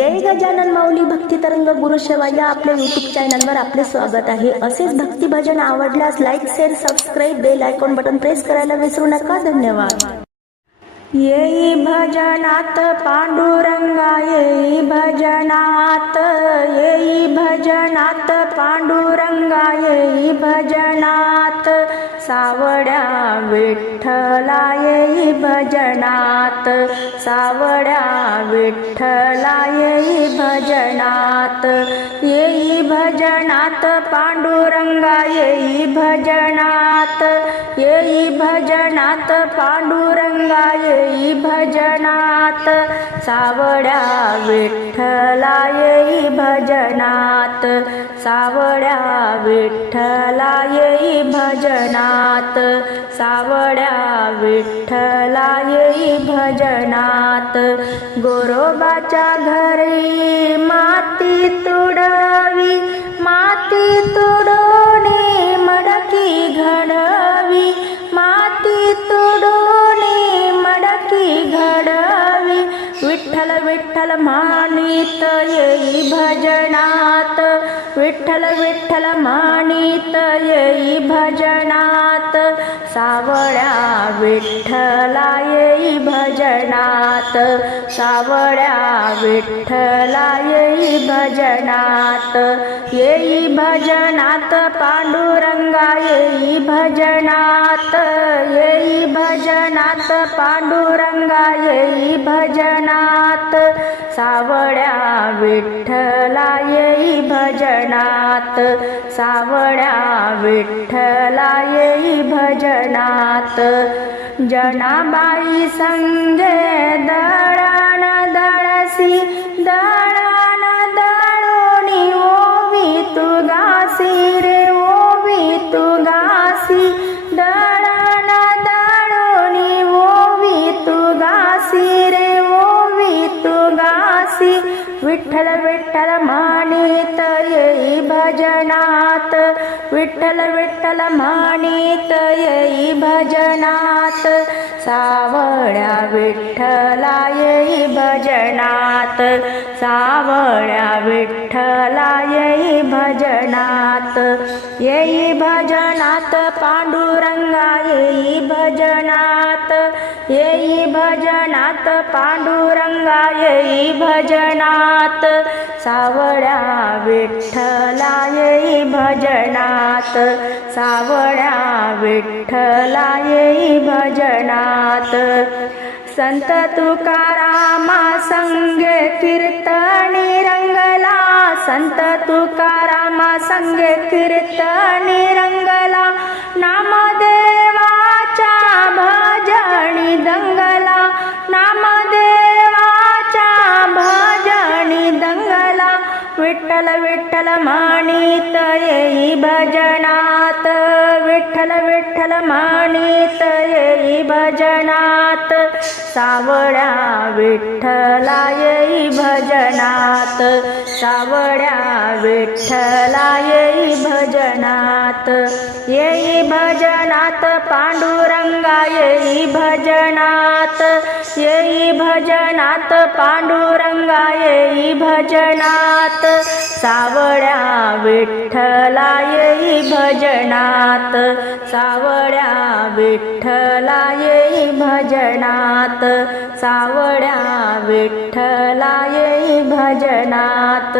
जय गजानन माऊली भक्ती तरंग गुरु सेवा या आपल्या युट्यूब चॅनलवर आपले स्वागत आहे. असेच भक्ती भजन आवडल्यास like share subscribe bell icon button press करायला विसरू नका. धन्यवाद. येई भजनात पांडुरंगा येई भजनात येई भजनात पांडुरंगा येई भजनात. सावड्या विठ्ठला येई भजनात सावड्या विठ्ठला येई भजनात येई भजनात पांडुरंगा येई भजनात येई भजनात पांडुरंगा येई भजनात सावड्या विठ्ठला येई भजनात। सावड्या विठ्ठला येई भजनात। सावड्या विठ्ठला येई भजनात। गोरोबाच्या घरी विठ्ठल मानित येई भजनात. विठ्ठल विठ्ठल मानित येई भजनात. सावळ्या विठ्ठला येई भजनात. सावळ्या विठ्ठला येई भजनात. येई भजनात पांडुरंगा येई भजनात. येई भजनात पांडुरंगा येई भजनात. सावळ्या विठ्ठला येई भजनात. सावळ्या विठ्ठला येई भजनात. जनाबाई संगे दळण दळसी दळण विठ्ठल विठ्ठल मानित येई भजनात। विठ्ठल विठ्ठल मानित येई भजनात। सावळ्या विठ्ठला येई भजनात। सावळ्या विठ्ठला येई भजनात। येई भजनात पांडुरंगा येई भजनात। येई भजनात पांडुरंगा येई भजनात सावळ्या विठ्ठला येई भजनात सावळ्या विठ्ठला येई भजनात. संत तुकारामा संगे कीर्तनी रंगला संत तुकारामा संगे कीर्तनी विठ्ठल विठ्ठल माणित येई भजनात. विठ्ठल विठ्ठल माणित येई भजनात सावळ्या विठ्ठला येई भजनात सावळ्या विठ्ठला येई भजनात येई भजनात पांडुरंगा येई भजनात येई भजनात पांडुरंगा येई भजनात सावळ्या विठ्ठला येई भजनात सावळ्या विठ्ठला येई भजनात सावड्या विठ्ठला येई भजनात.